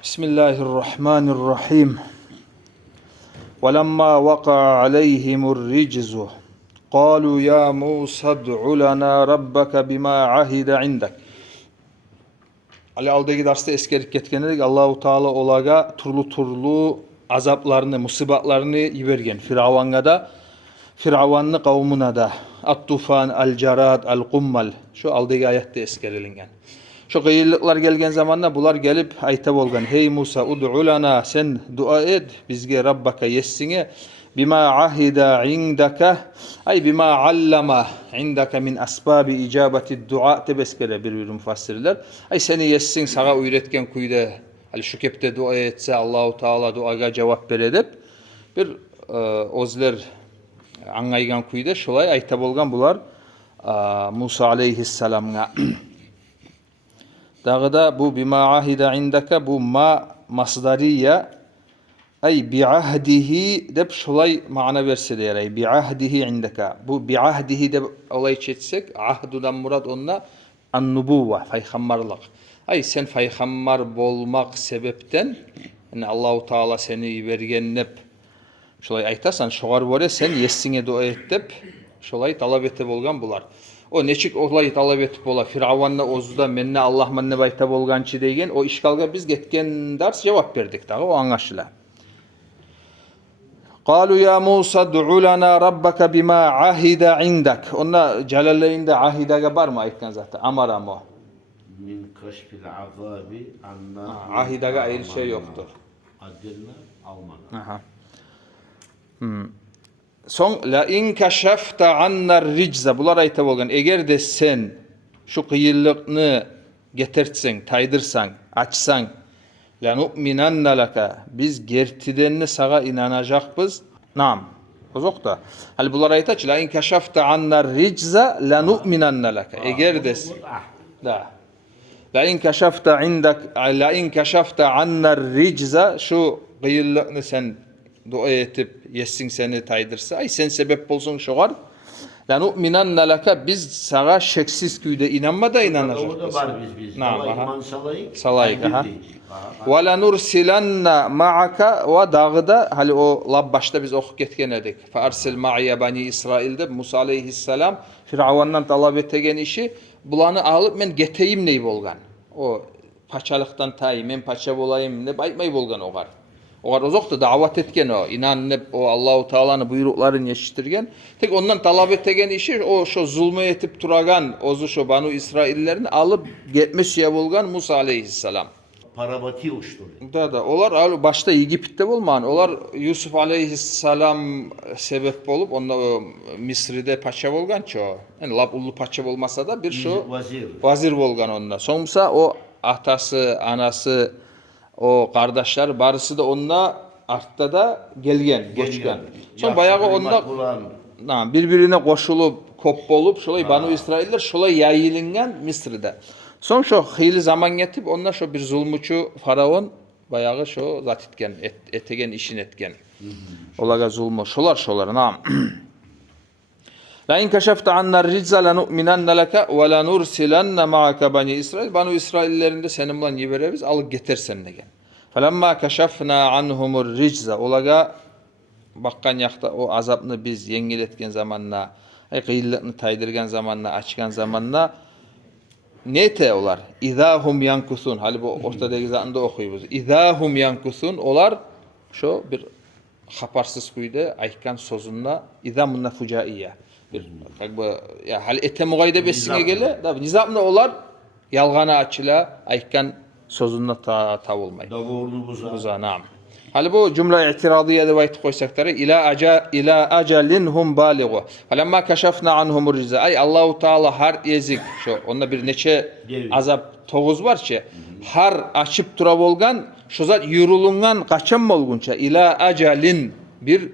Bismillahirrahmanirrahim. وَلَمَّا وَقَعَ عَلَيْهِمُ الرِّجْزُ قَالُوا يَا مُوسَى ادْعُ لَنَا رَبَّكَ بِمَا عَهِدَ عِنْدَكَ. Aldagi darsda eskerip ketken edik. Allahu Teala olaga turlu azaplarını, musibatlarını yibergen. Firavunga da, Firavun'un kavmuna da. At-Tufan, Al-Jarad, Al-Qummal. Şu aldagi ayette eskerilingen. Şu kıyırlıklar gelgen zamanla bular gelip ayta bolgan. Hey Musa ud'u lana, sen dua et bizge Rabbaka yessine bima ahida indaka ay bima allama indaka min asbabi icabati dua tebeskere bir müfessirler. Ay seni yessin sağa öğretken kuyda ali şu kepte dua etse Allahu Teala duaga cevap veredip bir ozler angaygan kuyda şolay ayta bolgan bular Musa aleyhisselam'a. Dağda bu bima ahida indaka bu ma masdariye ay bi'ahdihi dep şolay mana verse de yaray bi'ahdihi indaka bu bi'ahdihi de olay çetsek ahdudan murad onna an-nubuva peygamberlik ay sen peygamber bolmak sebepten yani Allahu Teala seni vergenlep şolay aytasan şogar bore sen yessine dua et dep şolay talap ete bolgan bular. O neçik olay talap etip bola Firavunna ozda menne Allah menne bayta bolgançı degen o işgalga biz getken ders cevap verdik dağı o anlaşıla. Qalu ya Musa ud'u lana rabbaka bima ahida indak. Onda Celalleyn'de ahidaga var mı aytkan zaten amara mı? Min kaşfil azabi anna Ahidaga ayrı şey yoktur. Adilna almana. Aha. Son la in kaşafta annar ricza bular ayta bolgan. Eğer de sen şu kıyırlıkны getirtsen, taydırsan, açsan la nu'minanna laka biz gertidenni sağa inanacakbız. Nam. Ozok da. Hal bular aytaç la in kaşafta annar ricza la nu'minanna laka. Eğer de da. La in kaşafta indak la in kaşafta annar ricza şu kıyırlıkны sen dua etip yessin seni taydırsa ay sen sebep bolsun şoğar la nu'minanna laka biz sağa şeksiz küyde inanma da inanacak. Orada var biz. İman salayık. Ve la nursilanna ma'aka ve dağda hali o lab başta biz okuyup ketken edik. Fa arsil ma'iya bani İsrail'de Musa aleyhisselam Firavundan talap etegen işi bulanı alıp men geteyim ney bolgan. O paçalıktan tay men paça bolayım ne aytmay bolgan oğar. Oğar ozokta davat etken o inanıp o Allahu Teala'nın buyruklarını yetiştirgen tek ondan talap etegen işi o şu zulmü etip turagan ozu şu Banu İsraillerini alıp getmesiye bolgan Musa aleyhisselam. Parabati uçtu. Da olar başta Egipt'te bolman olar Yusuf aleyhisselam sebep bolup onda Misri'de paça bolgan ço. Yani lap ullu paça bolmasa da bir şu vazir bolgan onda. Soňsa o atası, anası o kardeşler barısı da onunla artta da gelgen, göçken. Son bayağı onda birbirine koşulup, kop bolup, şolay Banu İsrailler şolay yayılıngan Mısır'da. Son şu hili zaman getip onlar şu bir zulmuçu Faraon bayağı şu zat etken, etegen işin etken. Olaga zulmu şolar nam. La in kaşafta annar rizza la nu'minanna laka ve la nursilanna ma'aka bani İsrail. Banu İsraillerinde senin bilen yiberebiz alıp getirsen degen. Falamma kaşafna anhumur rizza. Olaga bakkan yakta o azapını biz yengiletken zamanla, kıyıllıkını taydırgan zamanla, açkan zamanla nete olar? İzahum yankusun. Hali bu ortadaki zatında okuyubuz. İzahum yankusun. Olar şu bir haparsız kuyda aykan sozunla izamunna fucaiya. Bir ya hal ete mugayda besine gele da nizamda olar yalgana açıla aykan sözünde tavulmay. Davurlu buza nam. Hal bu cümle i'tiradiye de bayt koysakları ila ajalin hum baligu. Falamma kaşafna anhum rizza. Ay Allahu Teala har ezik şu onda bir neçe azap toğuz var ki har açıp tura bolgan şu zat yurulungan kaçan bolgunça ila ajalin bir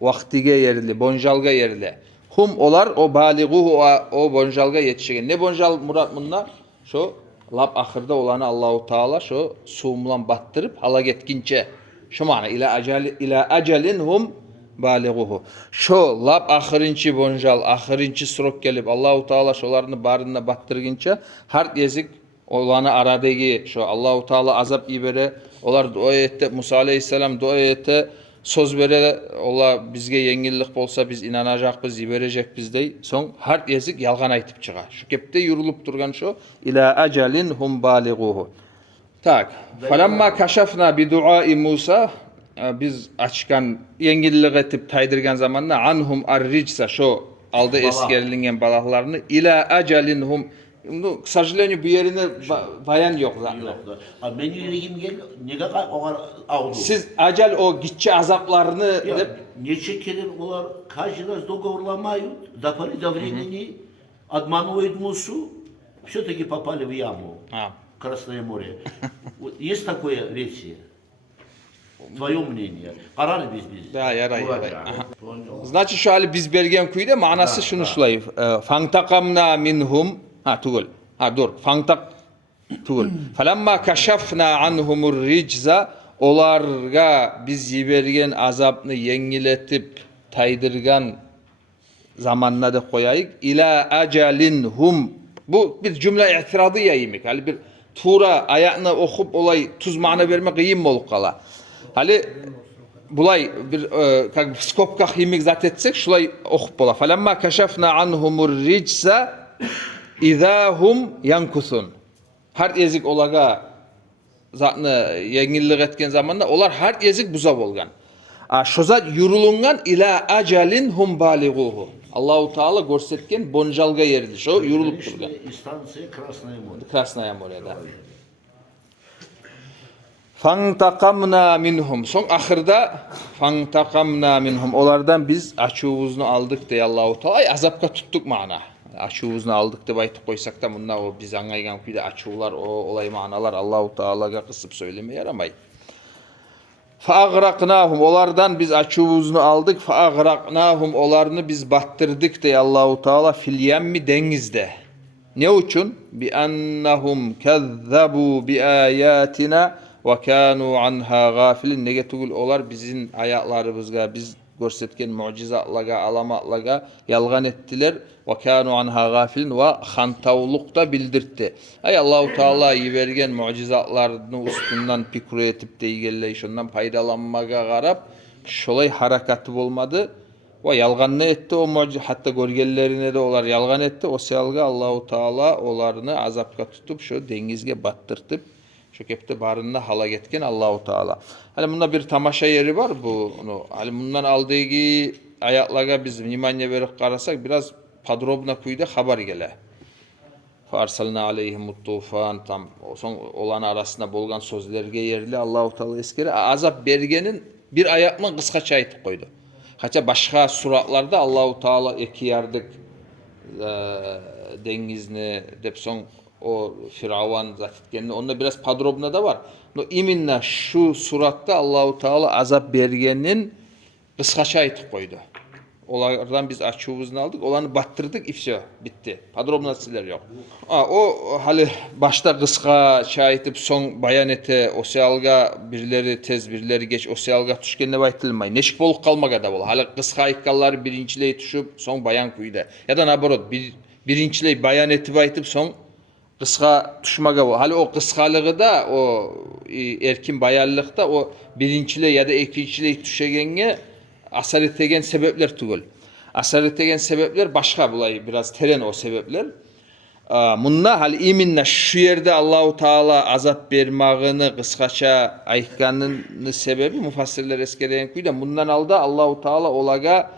vaktige yerli bonjalga yerli. Hum olar o baliguhu o bonjalga yetişegen. Ne bonjal murat bunlar? Şu lap ahırda olanı Allahu Teala şu suumlan battırıp hala getkinçe. Şu mana ila ajalin hum baliguhu. Şu lap ahırınçı bonjal, ahırınçı srok gelip Allahu Teala şolarını barına battırgınça hart yezik Olanı aradagi şu Allahu Taala azap ibere, olar dua etdi, Musa aleyhisselam dua etdi, söz bere, ola bizge yengillik bolsa biz inanacakbız, iberecekbiz dey. Soň har ezik yalgan aytıp çıga. Şu kepde yurulup durgan şu ila ajalin hum baliguhu. Tak. Falamma kaşafna bi duai Musa, biz açkan yengillik etip taydırgan zamanda anhum ar-ricsa şu aldı eskerilingen balaklarını ila ajalin hum. Ну, к сожалению, bu yerine bayan yok zaten. Yok da. Abi ben yüreğim gel, ne kadar o kadar avlu. Siz acel o gitçi azaplarını Ya, hep ne çekelim olar, kaç раз договорламают, допали до времени, обманывают Мусу, все-таки попали в яму, Красное море. Вот есть такое версия? Твое мнение. Karar biz. Da yaray. Значит, şu hali biz bergen kuyda manası şunu şulay. Fantakamna minhum tugul. Dur. Tugul. Falamma kaşafna anhumur ricza, olarga biz yibergen azapны yengiletip taydırgan zamanına da koyayık. İla ajalin hum. Bu bir cümle itiradı yayımik. Hali bir tura ayağını okup olay tuz mana verme kıyım bolup kala. Hali bulay bir skopka himik zat etsek şulay okup bola. Falamma kaşafna anhumur ricsa idahum yankusun. Har ezik olaga zatını yengillik etken zamanda olar har ezik buza bolgan. Şozat yurulungan ila ajalin hum baliguhu. Allahu Teala görsetken bonjalga yerdi. Şu yurulup durgan. İstansiye Krasnaya moре. Krasnaya more'da. Fantaqamna minhum. Son ahırda fantaqamna minhum. Olardan biz açuğuzunu aldık diye Allahu Teala. Ay azapka tuttuk mana. Açuğuzunu aldık diye aytıp koysak da bunlar o biz anlaygan kuyda açuğlar o olay manalar Allahu Teala'ga kısıp söylemeye yaramay. Fa'agraqnahum. Olardan biz açuğuzunu aldık. Fa'agraqnahum. Olarını biz battırdık diye Allahu Teala fil yemmi denizde. Ne için? Bi annahum kezzabu bi ayatina ve kanu anha gafilin. Nege tugul olar bizim ayaklarımızga, biz görsetken mucizatlaga, alamatlaga yalgan ettiler. Ve kanu anha gafilin ve hantavlukta bildirtti. Ay Allahu Teala yibergen mucizatlarını ustundan pikru etip de igelley şundan paydalanmaga garap şolay harakatı olmadı. Ve yalganını etti o mucize, hatta görgellerine de olar yalgan etti. O selga Allahu Teala olarını azapka tutup şu dengizge battırtıp şu kepte barında hala getken Allahu Teala. Hani bunda bir tamaşa yeri var bu. Hani bundan aldığı ayaklarga biz nimanya verip karasak biraz padrobna kuyda haber gele. Farsalna aleyhimut tufan tam son olan arasında bolgan sözlerge yerli Allahu Teala eskere azap bergenin bir ayakma kıskaça aytıp koydu. Hatta başka suratlarda Allahu Teala eki yardık dengizni dep son o Firavun zatkenini onda biraz padrobna da var. No iminna şu suratta Allahu Teala azap bergenin kıskaça aytıp koydu. Olardan biz açuğuzunu aldık, olanı battırdık, ifşa bitti. Padrobnasiler yok. O hali başta kıska çayıtıp son bayan ete o sealga birileri tez birileri geç o sealga tuşkenine baytılmay. Neşik bolup kalmaga da bol. Hali kıska ayıkkalları birinciley tuşup son bayan kuyda. Ya da nabarot birinciley bayan eti baytıp son kıska tuşmaga bol. Hali o kıskalığı da o erkin bayarlıkta o birinciley ya da ikinciley tuşegenge asar etegen sebepler tugul. Asar etegen sebepler başka bulay biraz teren o sebepler. Munna hal iminna şu yerde Allahu Teala azap bermağını kıskaça ayıkkanın sebebi mufassirler eskeren kuyda. Bundan aldı Allahu Teala olaga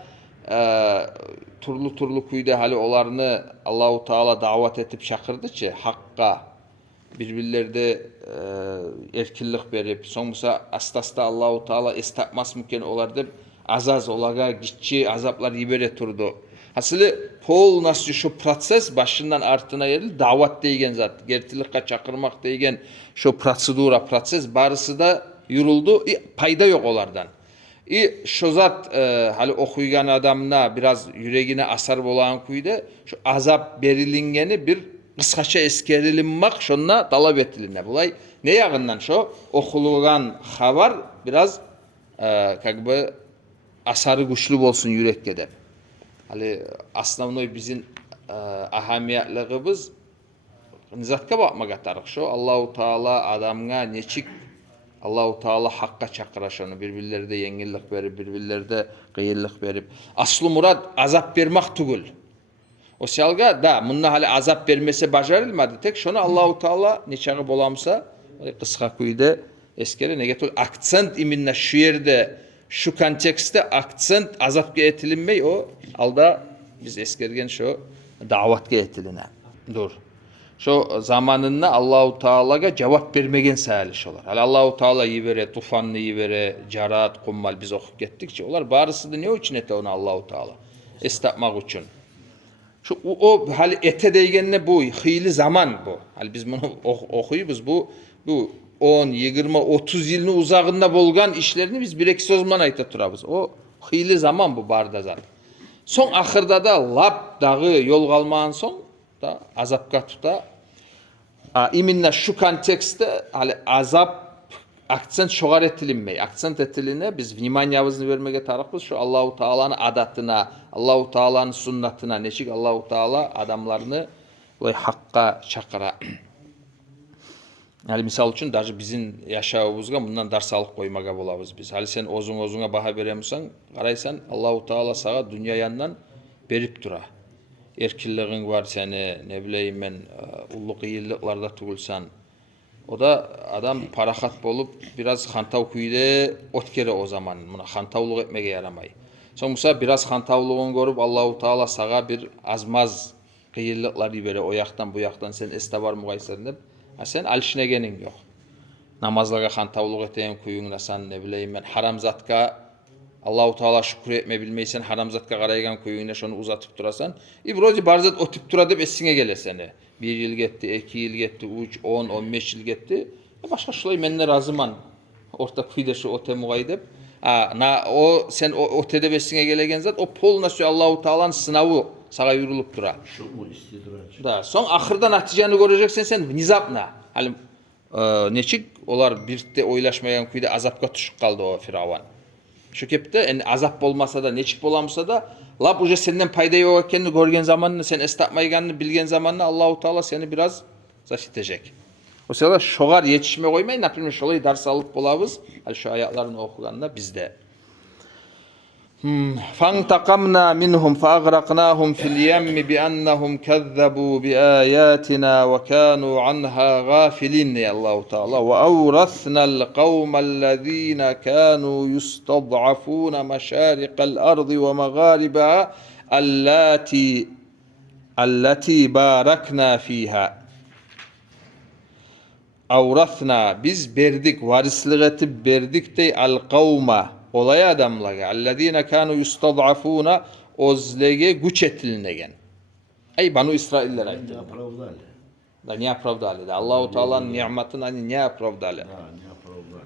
turlu kuyda hali olarını Allahu Teala davet etip şakırdıçı hakka birbirlerde erkinlik berip sonmusa astasta Allahu Teala estakmas mümkün olardı. Azaz olaga gitçi azaplar yibere turdu. Hasılı pol nasıl şu proses başından artına yeril davat deygen zat. Gertilikka çakırmak deygen şu proses barısı da yuruldu. Payda yok olardan. Şu zat hali okuygan adamına biraz yüreğine asar bolan kuyda şu azap berilingeni bir kıskaça eskerilinmek şonna talep etiline. Bulay ne yağından şu okulugan haber biraz kagbe asarı güçlü olsun yürekte de. Hani aslında bizim ahamiyetliğimiz Zatga bakmaga tarık şu. Allahu Teala adamga neçik Allahu Teala hakka çakıraşanı birbirlerinde yengillik verip birbirlerinde kıyırlık verip aslı murad azap vermek tugul. O selga da bununla hali azap vermesi başarılmadı. Tek şunu Allahu Teala neçağı bolamsa kıska kuyda eskere negetul akcent iminne şu yerde şu kontekste akcent azapga etilinmey o alda biz eskergen şu davatga etiline. Dur. Şu zamanında Allahu Teala'ga cevap vermegen sayılış olar. Hali Allahu Teala yivere, tufanını yivere, carat, kummal biz okup gittikçe olar barısı da ne için ete onu Allahu Teala? Estapmak için. Şu o hali ete deygenine bu hıyli zaman bu. Hali biz bunu okuyubuz bu 10, 20, 30 yılını uzağında bolgan işlerini biz bir iki sözman ayta turabız. O hıyli zaman bu barda zaten. Son ahırda da lap dağı yol kalmağın son da azapka tuta. İminle şu kontekste hali azap akcent şoğar etilinmey. Akcent etiline biz vimanyavızını vermeye tarafız. Şu Allahu Teala'nın adatına, Allahu Teala'nın sünnetine, neçik Allahu Teala adamlarını hakka çakıra. Yani misal için darcı bizim yaşağımızga bundan ders alıp koymaga bolabız biz. Hali sen ozuna baha veremiyorsan, qaraysan Allahu Teala sana dünya yandan berip dura. Erkilliğin var seni, ne bileyim ben, ulluk iyilliklarda tugulsan. O da adam parahat bolup biraz hantav kuyda ot kere o zaman. Buna hantavluk etmeye yaramay. Son musa biraz hantavluğunu görüp Allahu Teala sana bir azmaz kıyıllıklar vere o yaktan bu yaktan sen estabar mugaysan dep. Sen alişinegenin yok. Namazlara hantavluk eteyim kuyunlasan ne bileyim ben haramzatka Allahu Teala şükür etme bilmeysen haramzatka qaraygan kuyuna şunu uzatıp durasan. İbrozi barzat otip dura dep esine gele seni. 1 yıl gitti, 2 yıl gitti, 3, 10, 15 yıl gitti. Başka şulay menne razıman. Orta kuyda şu ote mugay dep. O sen otede besine gelegen zat o polna şu Allahu Teala'nın sınavı sağa yürülüp dura. Şu mu istidraç. Da son ahırda neticeni göreceksen sen nizapna. Halim neçik olar birlikte oylaşmayan kuyda azapka tuşuk kaldı o Firavun. Şu kepte yani azap olmasa da neçik bolamsa da lap uca senden payda yok ekkenini görgen zamanını sen estapmayganını bilgen zamanını Allahu Teala seni biraz zaşitecek. O sırada şoğar yetişme koymayın. Naprimler şolayı ders alıp bolabız. Hali şu ayaklarını okuganında bizde. فانتقمنا منهم فأغرقناهم في اليم بأنهم كذبوا بآياتنا وكانوا عنها غافلين يا الله تعالى وأورثنا القوم الذين كانوا يستضعفون مشارق الأرض ومغاربها التي باركنا فيها أورثنا biz berdik varislik etip berdik de al kavma olay adamlara allazina kanu yustad'afuna ozlege güç etilnegen. Ey Banu İsrailler aytdı. ne opravdali. Da ne opravdali. Allahu Teala'nın nimetini hani ne opravdali. Ne opravdali.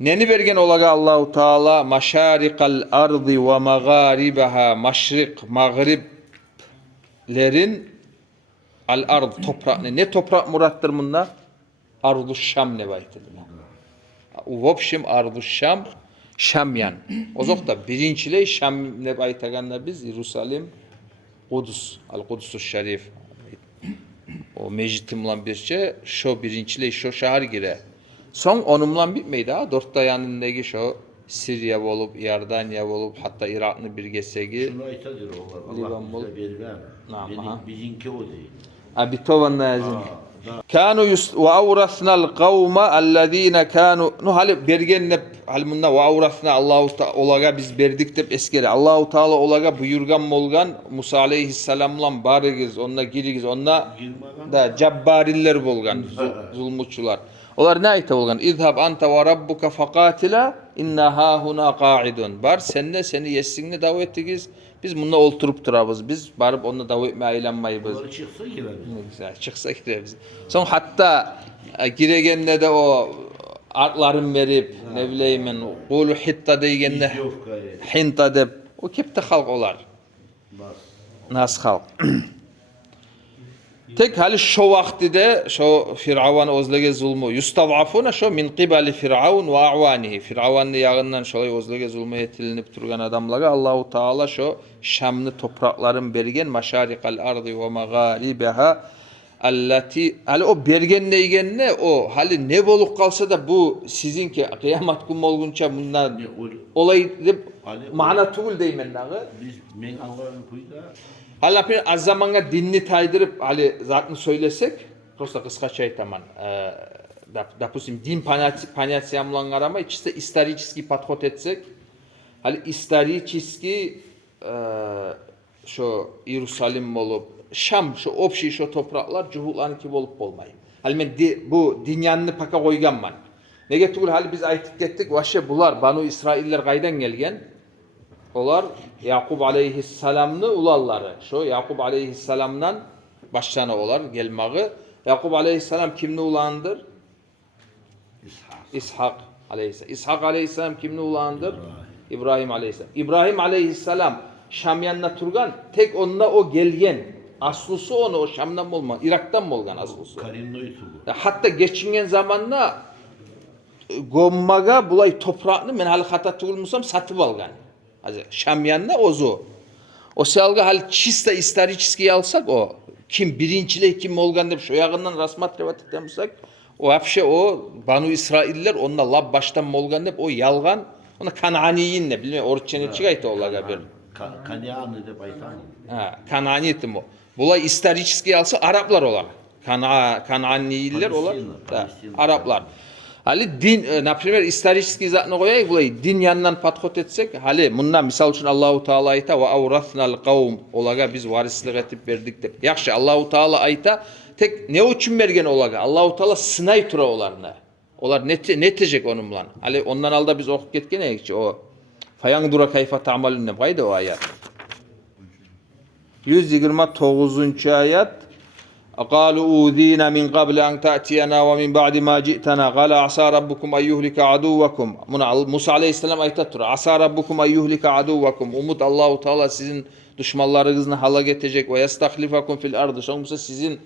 Neni bergen olaga Allahu Teala maşarikal ardı ve magaribaha maşrik mağriblerin al ard toprak ne toprak murattır bunda? Ardu Şam ne baytıldı. Vopşim Ardu Şam Şamyan. O zokta birinciley Şam ne baytaganla biz Yerusalim Kudüs al Kudüs-ü Şerif. O meclitimlan birçe şu birinciley şu şehir gire. Son onumlan bitmeydi ha. Dört dayanındaki şu Siriya olup, Yordanya olup, hatta Irak'ını bir geçsegi. Şunu aytadır oğlar. Allah bize vergan. Bizinki o değil. Abitovanna yazın. Kanu ve avrasnal kavma allazina kanu no hali bergen hal bunna ve avrasna Allahu Teala olaga biz berdik dep eskere. Allahu Teala olaga buyurgan molgan Musa aleyhisselamlan barıgiz, onna girigiz, onna da cabbariller bolgan, zulmutçular. Olar ne ayta bolgan? İzhab anta ve rabbuka faqatila inna ha huna qa'idun. Bar senne seni yessinni davet ettigiz. Biz bununla oturup durabız. Biz barıp onunla davet etmeye aylanmayız. Bunlar çıksa gireriz. Çıksa gireriz. Son hatta giregenle de o artların verip ne bileyim ben kulu hitta deygenle hinta dep o kepte halk olar. Nas halk. Tek hali şu vaktide şu Firavun ozlege zulmü yustad'afuna şu min qibali Firavun ve a'vanihi. Firavun'un yağından şolay ozlege zulmü etilinip durgan adamlara Allahu Teala şu Şamlı toprakların bergen maşarikal ardı ve magaribaha allati hali o bergen ne o hali ne bolup kalsa da bu sizinki kıyamet günü olgunça bundan olay dep mana tugul deymen dağı. Men anlarım buyda. Hali az zamanga dinni taydırıp hali zatını söylesek просто kıskaça aytaman. Допустим, din понятиямлан карамай, чисто исторический подход etsek, hali исторический şu Yerusalim olup Şam şu общий şu topraklar cuhutlarınki bolup bolmay. Hali men bu dinyanını paka koyganman. Nege tugul hali biz aytıp kettik, vaşe bular Banu İsrailler kaydan gelgen? Olar Yakub aleyhisselamны ulalları. Şu Yakub aleyhisselamdan başlanı olar gelmağı. Yakub aleyhisselam kimni ulandır? İshak aleyhisselam. İshak aleyhisselam kimni ulandır? İbrahim aleyhisselam. İbrahim aleyhisselam Şam yanına turgan tek onunla o gelgen. Aslısı onu o Şam'dan mı olma? Irak'tan mı olgan aslısı? Hatta geçingen zamanla Gommaga bulay toprağını men hali hata tugulmusam satıp algan. Şam yanına ozu. O selga hali çista исторический alsak o kim birinciyle kim olgan dep şu yağından rasmatrevat etmişsek o hapşe o Banu İsrailler onunla lab baştan mı olgan dep o yalgan ona Kananiyin ne bilmiyorum Orçça ne çıkaydı olaga bir. Kanani dep aytan. Ha, Kanani etim o. Bulay исторический alsa Araplar olar. Kananiyiler olar. Araplar. Hali din, например, исторический zatını koyayım bulay din yanından patkot etsek, hali bundan misal için Allahu Teala ayta ve avrathnal kavm olaga biz varislik etip verdik dep. Yaxşı Allahu Teala ayta tek ne için bergen olaga? Allahu Teala sınay tura olarını. Olar ne tecek onun bilan. Hali ondan alda biz okup ketken ekçi o. Fayangdura kayfa ta'malun ne bayda o ayat. 129. ayat. قالوا أوذينا من قبل أن تأتينا ومن بعد ما جئتنا قال عسى ربكم أن يهلك عدوكم. Musa Aleyhisselam ayette tur. Asa rabbukum en yuhlika aduvakum. Umut Allahu Teala sizin düşmanlarınızı halak edecek ve yastahlifakum fil ardı. Sonra sizin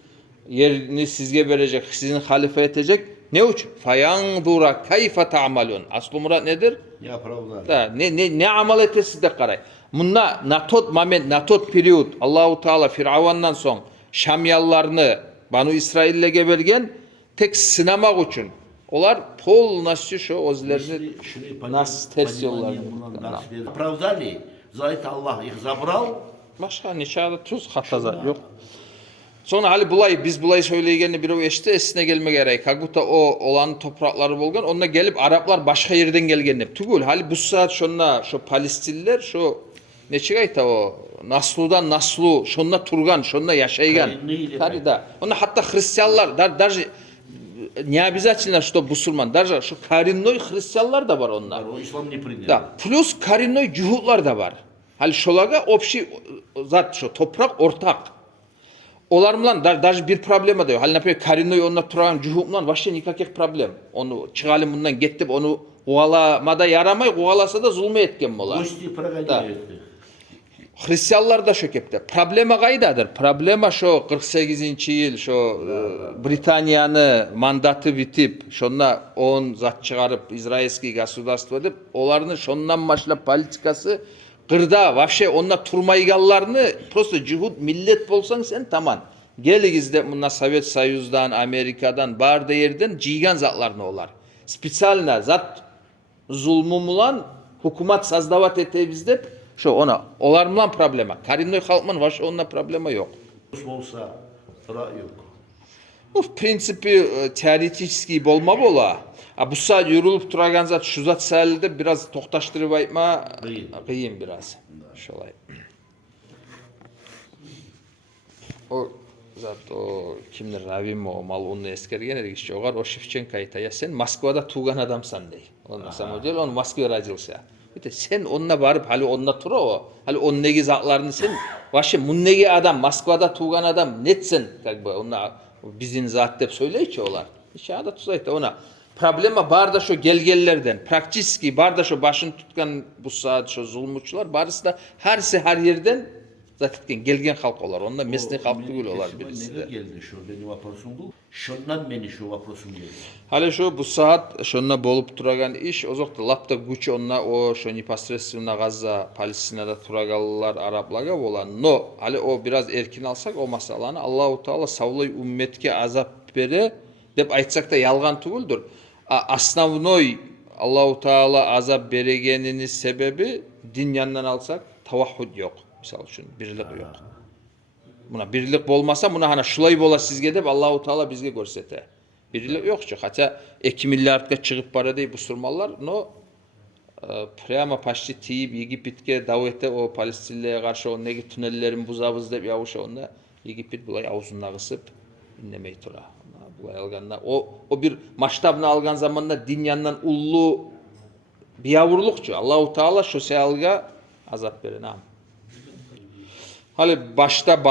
yerini sizge verecek, sizin halife edecek. Ne uç? Fayandura kayfa ta'malun. Aslı murat nedir? Ya pravlar. Ne amel etesiz de karay. Bununla natot moment, natot periyod Allahu Teala Firavundan son Şamyallarını Banu İsrail'le gebelgen tek sınamak için. Olar polnasçı şu özlerini nas ters yollarını. Pravdali. Zayet Allah их забрал. Başka nişada tuz hataza yok. Sonra hali biz bulay söyleygenini bir o eşte esine gelme gerek. Kaguta o olan toprakları bolgan. Onunla gelip Araplar başka yerden gelgenler. Tugul hali bu saat şunla şu Palestinliler şu ne çıkayta o Naslu'dan Naslu, şunla Turgan, şunla yaşaygan. Tabii da. Onda hatta Hristiyanlar, darje необязательно, что Müslüman, darje şu Karinnoy Hristiyanlar da var onlar. O İslam ne prinyar. Da, plus Karinnoy Cuhutlar da var. Hal şolaga opşi zat şu toprak ortak. Olarımlan darje bir problema da yok. Hal napıyor Karinnoy onunla Turan Cuhutlan başta nikakek problem. Onu çıkalım bundan gettip onu oğalamada yaramay, oğalasa da zulme etken bolar. Goşti praga Hristiyanlar da şökepte. Problema kaydadır. Problema şu 48. yıl şu Britanya'nı mandatı bitip şonna 10 zat çıkarıp İsrailski gasudarstvo edip olarını şondan başla politikası kırda vafşe onna turmaygallarını prosto cihut millet bolsan sen tamam. Geligizde bunlar Sovyet Soyuz'dan, Amerika'dan, barda yerden cigan zatlarını olar. Spesialna zat zulmumulan hukumat sazdavat etebizde şu ona olarmlan problema. Karinnoy halkman var onunla problema yok. Olsa yok. Bu prinsipi teoretik bolma bola. Bu saat yorulup duragan zat şu zat salide biraz toktaştırıp aytma kıyım biraz. Şolay. O zat o kimdir Ravim o mal onu eskergen ergişçi ogar o Şevçenko ayta ya sen Moskvada tuğan adamsan dey. Ondan sonra diyor on Moskva'ya racılsa. Sen onunla varıp hali onunla tura o. Hali onun negi zatlarını sen başı munnegi adam Moskva'da tuğan adam netsin. Onunla bizim zat dep söyley ki olar. İşada tuzayta ona. Problema barda şu gelgellerden, praktiski barda şu başını tutkan bu saat şu zulmutçular barısı da her yerden zaten gelgen halk olar. Onda mesni halk değil olar birisi Neler de. geldi şu benim vaprosum bu. Şundan beni şu vaprosum geldi. Hali şu bu saat şonna bolup turagan iş ozokta lapta güç onna o şu nipastresina Gazza Palestina'da turagallar Araplarga bolan. No hali o biraz erkin alsak o masalany Allahu Taala savlay ümmetke azap bere dep aytsak da yalgan tuguldur. Asnavnoy Allahu Taala azap beregeninin sebebi din yandan alsak tavahhud yok. Misal üçün birlik yok. Buna birlik bolmasa buna hana şulay bola sizge dep Allahu Taala bizge görsete. Birlik yokçu. Hatta 2 milyardga çıkıp baraday bu surmallar no prema paşçı tiyip Yigipitke davete o Palestinliye karşı o negi tünellerin buzabız dep yavuşa onda Yigipit bulay avuzuna kısıp dinlemey tura. Bulay alganda o bir maştabını algan zamanda din yandan ullu bir yavurlukçu. Allahu Taala şu seyalga azap verin am. Hali başta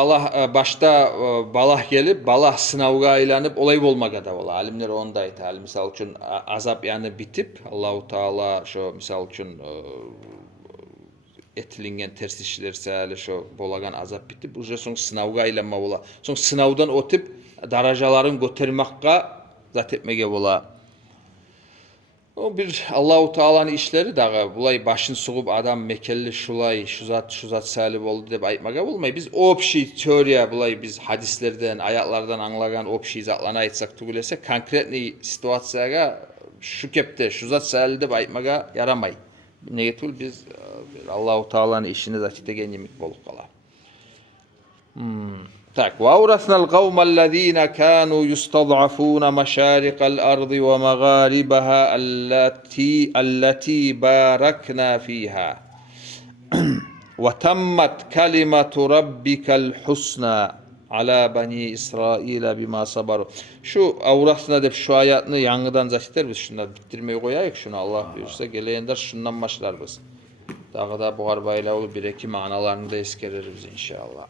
balah gelip balah sınavga aylanıp olay bolmaga da bola. Alimler onda aytali. Misal üçün azap yani bitip Allahu Taala şu misal üçün etilingen ters işlerse şu bolagan azap bitip uje soň sınavga aylanma bola. Soň sınavdan otip darajalaryň götermakka zat etmege bola. O bir Allahu Taala'nın işleri dağı bulay başın suğup adam mekelli şulay şu zat salib oldu dep aytmaga bolmay. Biz opşi teoriya bulay biz hadislerden, ayatlardan anlagan opşi zatlarını aytsak tugulese konkretni situasiyaga şu kepte şu zat salib dep aytmaga yaramay. Negetul biz Allahu Taala'nın işini zat degen yemik bolup kala. Tak, وَاَوْرَثْنَا الْقَوْمَ الَّذ۪ينَ كَانُوا يُسْتَضْعَفُونَ مَشَارِقَ الْأَرْضِ وَمَغَارِبَهَا الَّتِي بَارَكْنَا ف۪يهَا وَتَمَّتْ كَلِمَةُ رَبِّكَ الْحُسْنَى عَلَى بَنِي إِسْرَائِيلَ بِمَا صَبَرُوا. Şu avrasına dep şu ayatını yanıdan zaçter biz şunları bitirmeyi koyayık şunu Allah buyursa geleyender şundan başlar biz. Dağı da bu garbayla bir iki manalarını da eskeririz inşallah.